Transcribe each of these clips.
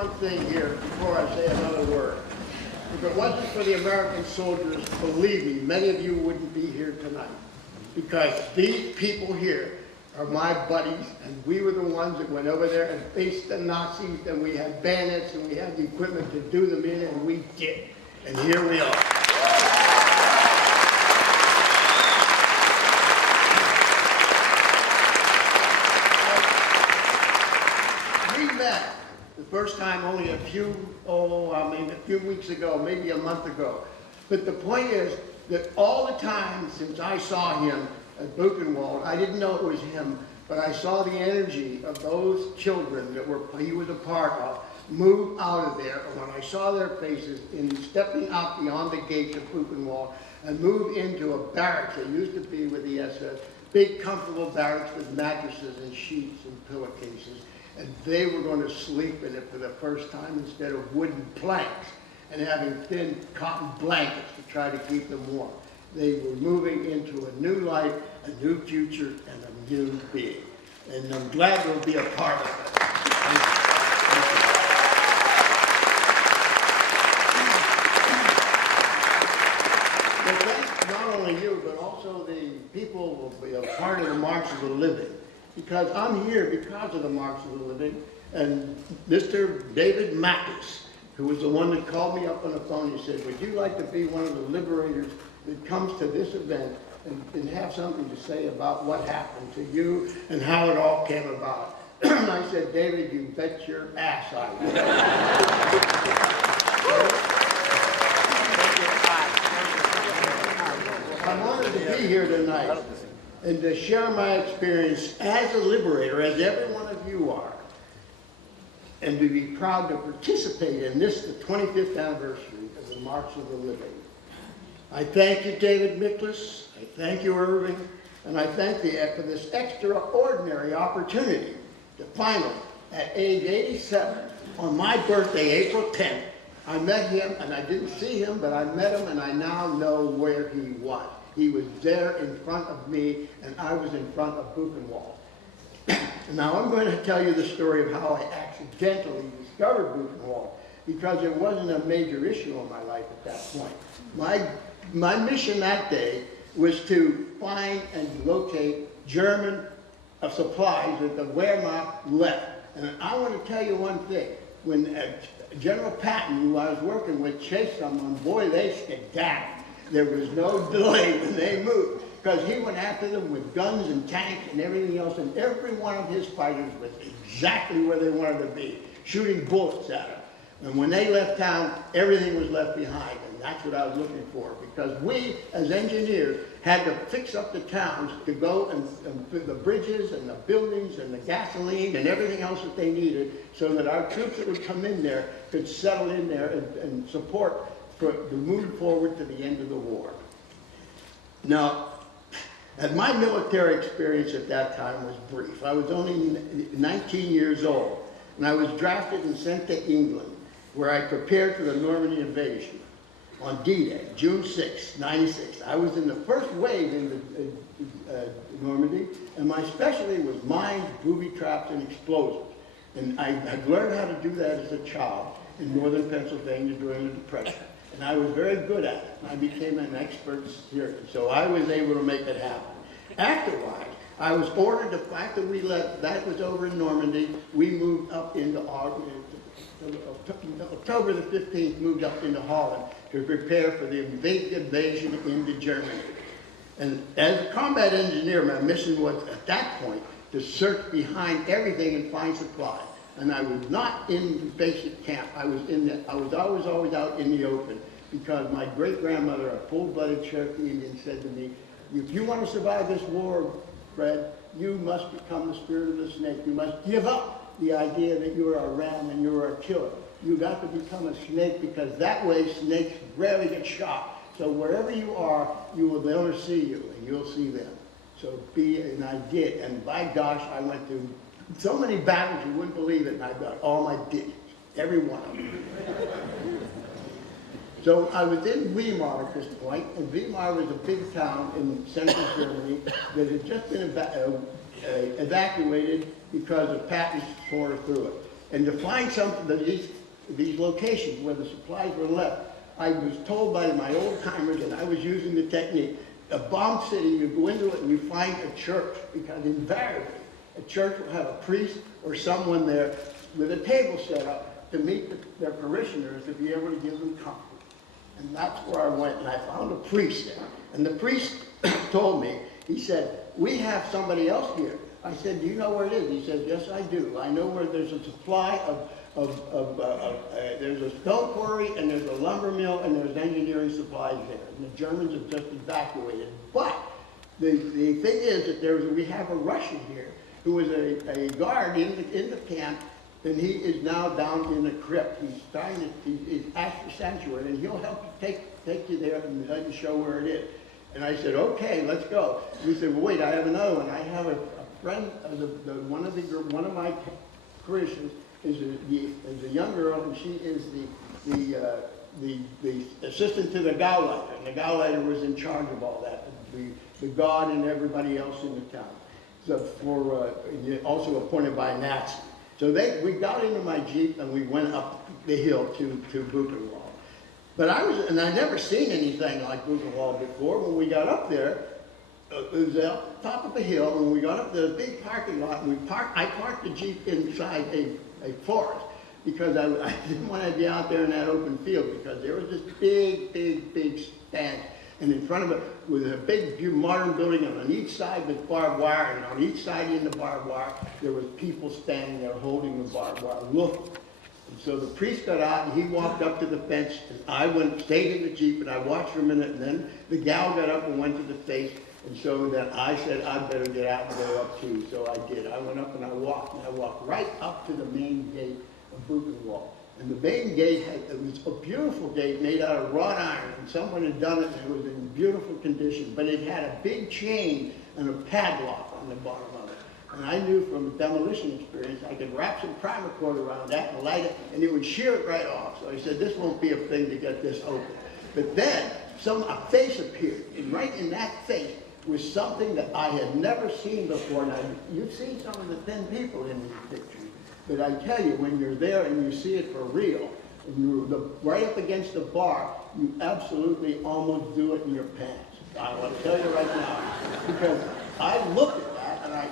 one thing here before I say another word. If it wasn't for the American soldiers, believe me, many of you wouldn't be here tonight. Because these people here are my buddies, and we were the ones that went over there and faced the Nazis, and we had bayonets, and we had the equipment to do them in, and we did. And here we are. First time only a few weeks ago, maybe a month ago. But the point is that all the time since I saw him at Buchenwald, I didn't know it was him, but I saw the energy of those children that he was a part of move out of there. And when I saw their faces in stepping out beyond the gates of Buchenwald and move into a barracks that used to be with the SS, big comfortable barracks with mattresses and sheets and pillowcases. And they were going to sleep in it for the first time instead of wooden planks and having thin cotton blankets to try to keep them warm. They were moving into a new life, a new future, and a new being. And I'm glad to be a part of it. Well, thanks not only you, but also the people who will be a part of the March of the Living. Because I'm here because of the March of the Living, and Mr. David Mackis, who was the one that called me up on the phone, he said, would you like to be one of the liberators that comes to this event and have something to say about what happened to you and how it all came about? And I said, David, you bet your ass I will. I'm honored to be here tonight and to share my experience as a liberator, as every one of you are, and to be proud to participate in this, the 25th anniversary of the March of the Living. I thank you, David Miklas, I thank you, Irving, and I thank you for this extraordinary opportunity to finally, at age 87, on my birthday, April 10th, I met him, and I didn't see him, but I met him, and I now know where he was. He was there in front of me, and I was in front of Buchenwald. Now I'm going to tell you the story of how I accidentally discovered Buchenwald, because it wasn't a major issue in my life at that point. My mission that day was to find and locate German supplies that the Wehrmacht left. And I want to tell you one thing. When General Patton, who I was working with, chased someone, boy, they skedaddled. There was no delay when they moved, because he went after them with guns and tanks and everything else, and every one of his fighters was exactly where they wanted to be, shooting bullets at them. And when they left town, everything was left behind, and that's what I was looking for, because we, as engineers, had to fix up the towns to go and the bridges and the buildings and the gasoline and everything else that they needed, so that our troops that would come in there could settle in there and support to move forward to the end of the war. Now, my military experience at that time was brief. I was only 19 years old, and I was drafted and sent to England, where I prepared for the Normandy invasion on D-Day, June 6, 96. I was in the first wave in Normandy, and my specialty was mines, booby traps, and explosives. And I learned how to do that as a child in northern Pennsylvania during the Depression. And I was very good at it. I became an expert here, so I was able to make it happen. Afterwards, I was ordered to, after we left, that was over in Normandy, we moved up into October the 15th, moved up into Holland to prepare for the invasion into Germany. And as a combat engineer, my mission was at that point to search behind everything and find supplies. And I was not in basic camp. I was always out in the open, because my great-grandmother, a full-blooded Cherokee Indian, said to me, if you want to survive this war, Fred, you must become the spirit of the snake. You must give up the idea that you're a ram and you're a killer. You got to become a snake, because that way snakes rarely get shot. So wherever you are, you will never see you, and you'll see them. So and I did, and by gosh, I went through so many battles you wouldn't believe it, and I got all my digits, every one of them. So I was in Weimar at this point, and Weimar was a big town in central Germany that had just been evacuated because of Patton tore through it. And to find these locations where the supplies were left, I was told by my old timers, and I was using the technique, a bomb city, you go into it and you find a church, because invariably a church will have a priest or someone there with a table set up to meet their parishioners to be able to give them comfort. And that's where I went, and I found a priest there. And the priest told me, he said, we have somebody else here. I said, do you know where it is? He said, yes, I do. I know where there's a supply there's a stone quarry, and there's a lumber mill, and there's engineering supplies there. And the Germans have just evacuated. But the thing is that we have a Russian here who was a guard in the camp, and he is now down in the crypt. He's asked for sanctuary, and he'll help you take you there and let you show where it is. And I said, okay, let's go. And he said, well, wait, I have another one. I have a friend, one of my parishioners is a young girl, and she is the assistant to the Gauleiter. And the Gauleiter was in charge of all that, the guard and everybody else in the town. So also appointed by Nazi. So we got into my Jeep and we went up the hill to Birkenau. But I'd never seen anything like Birkenau before. When we got up there, it was at the top of the hill, and we got up to the big parking lot, and I parked the Jeep inside a forest, because I didn't want to be out there in that open field, because there was this big stand, and in front of it was a big modern building, and on each side was barbed wire, and on each side in the barbed wire, there was people standing there holding the barbed wire, looking. And so the priest got out, and he walked up to the fence, and I stayed in the Jeep, and I watched for a minute, and then the gal got up and went to the face. And so then I said, I'd better get out and go up too. So I did. I went up and I walked right up to the main gate of Birkenau. And the main gate it was a beautiful gate made out of wrought iron. And someone had done it, and it was in beautiful condition. But it had a big chain and a padlock on the bottom of it. And I knew from a demolition experience, I could wrap some primer cord around that and light it, and it would shear it right off. So I said, this won't be a thing to get this open. But then a face appeared, and right in that face was something that I had never seen before. Now, you've seen some of the thin people in these pictures, but I tell you, when you're there and you see it for real, and you're right up against the bar, you absolutely almost do it in your pants. I want to tell you right now, because I looked at that,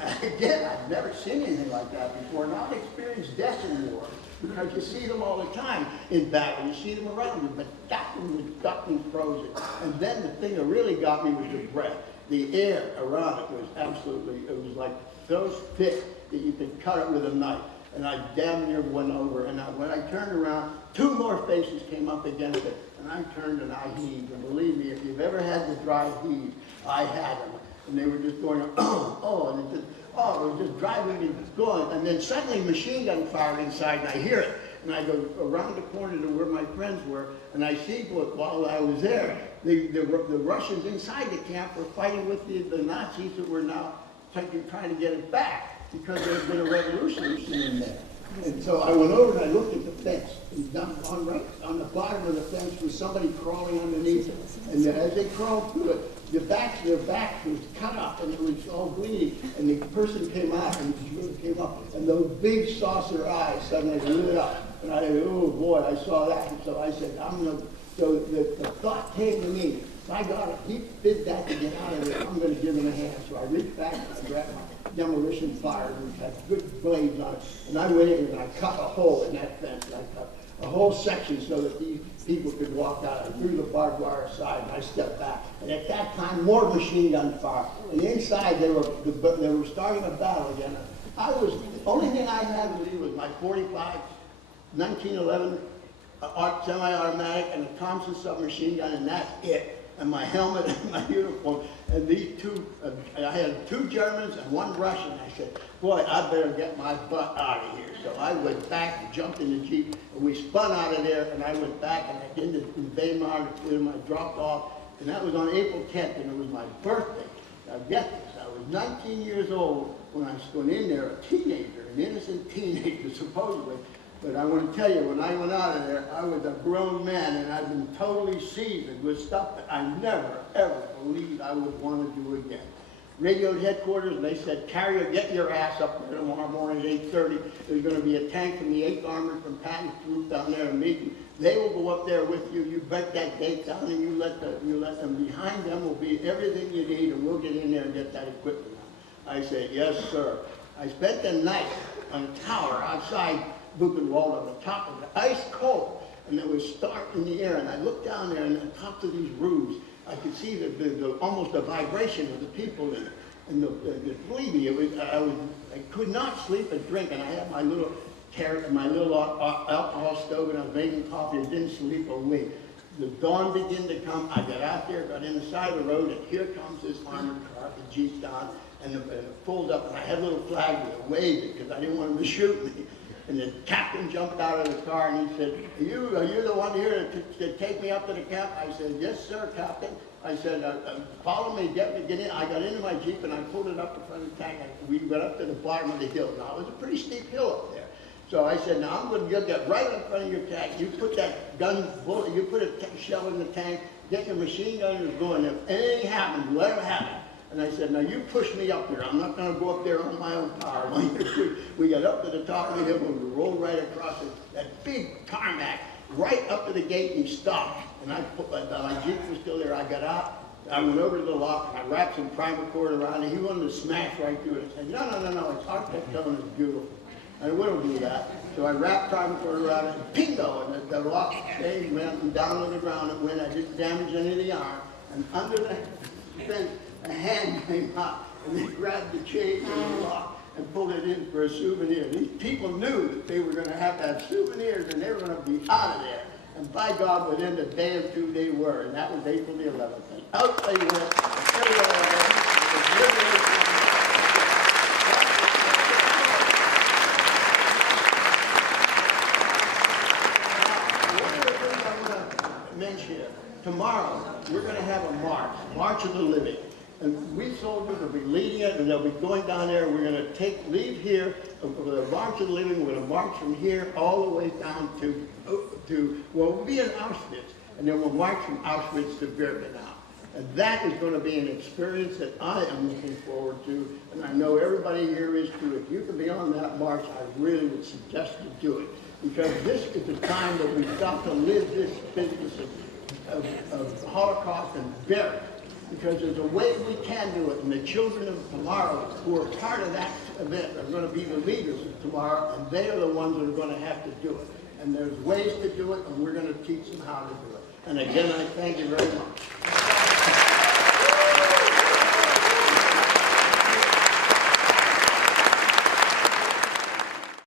and again, I've never seen anything like that before, and I've experienced deaths in war, because you see them all the time in battle, you see them around you, but that one was got me frozen. And then the thing that really got me was the breath. The air around it was it was like so thick that you could cut it with a knife. And I damn near went over, and when I turned around, two more faces came up against it, and I turned and I heaved. And believe me, if you've ever had the dry heave, I had them. And they were just going, and it was just driving me going. And then suddenly machine gun fire inside, and I hear it. And I go around the corner to where my friends were, and I see while I was there, the Russians inside the camp were fighting with the Nazis that were now trying to get it back, because there had been a revolution in there. And so I went over and I looked at the fence, and on the bottom of the fence was somebody crawling underneath it. And as they crawled through it, their back was cut up, and it was all bleeding. And the person came out, and and those big saucer eyes suddenly lit up. And I said, oh boy, I saw that. And so I said, so the thought came to me, if I got it, he did that to get out of there, I'm going to give him a hand. So I reached back and I grabbed my demolition fire, which had good blades on it, and I went in and I cut a hole in that fence, and I cut a whole section so that these people could walk out. I threw the barbed wire aside, and I stepped back. And at that time, more machine gun fire. And inside, they were starting a battle again. The only thing I had with me was my .45, 1911 semi-automatic, and a Thompson submachine gun, and that's it. And my helmet and my uniform. And these two, I had two Germans and one Russian. I said, boy, I better get my butt out of here. So I went back and jumped in the Jeep, and we spun out of there, and I went back, and I did in Weimar, and I dropped off, and that was on April 10th, and it was my birthday. Now get this, I was 19 years old when I went in there, a teenager, an innocent teenager, supposedly. But I want to tell you, when I went out of there, I was a grown man, and I've been totally seasoned with stuff that I never, ever believed I would want to do again. radioed headquarters, and they said, Carrier, get your ass up there tomorrow morning at 8:30. There's going to be a tank from the 8th Armored from Patton's group down there and meet you. They will go up there with you. You break that gate down, and you let them. Behind them will be everything you need, and we'll get in there and get that equipment out. I said, yes, sir. I spent the night on a tower outside Buchenwald on the top of it, ice cold, and there was stark in the air, and I looked down there, and on top of these roofs, I could see almost the vibration of the people in it. And believe me, I could not sleep or drink, and I had my little alcohol stove, and I was making coffee. I didn't sleep a wink. The dawn began to come. I got out there, got in the side of the road, and here comes this armored car, the Jeep's down, and it pulled up, and I had a little flag with a wave because I didn't want him to shoot me. And the captain jumped out of the car, and he said, are you the one here to take me up to the camp? I said, yes, sir, Captain. I said, follow me, get in. I got into my Jeep, and I pulled it up in front of the tank. We went up to the bottom of the hill. Now, it was a pretty steep hill up there. So I said, now I'm going to get right in front of your tank. You put that gun bullet, you put a shell in the tank, get your machine gunners going. If anything happens, let it happen. And I said, now you push me up there. I'm not going to go up there on my own power. We got up to the top of the hill, and we rolled right across it, that big tarmac, right up to the gate, and he stopped. And my Jeep was still there. I got out. I went over to the lock, and I wrapped some primer cord around it. He wanted to smash right through it. I said, no, it's architect tone is beautiful. I wouldn't do that. So I wrapped primer cord around it, and bingo, and the lock stayed, went down on the ground. It went. I didn't damage any of the iron. And under the fence, a hand came out, and they grabbed the chain and the lock and pulled it in for a souvenir. These people knew that they were going to have souvenirs, and they were going to be out of there. And by God, within a day or two, they were. And that was April the 11th. And out they went. One of the things I want to mention, tomorrow, we're going to have a March of the Living. And we soldiers will be leading it, and they'll be going down there. We're going to leave here for the March of the Living. We're going to march from here all the way down to well, we'll be in Auschwitz, and then we'll march from Auschwitz to Birkenau. And that is going to be an experience that I am looking forward to, and I know everybody here is too. If you can be on that march, I really would suggest you do it, because this is the time that we've got to live this business of Holocaust and bury it. Because there's a way we can do it, and the children of tomorrow who are part of that event are going to be the leaders of tomorrow, and they are the ones that are going to have to do it. And there's ways to do it, and we're going to teach them how to do it. And again, I thank you very much.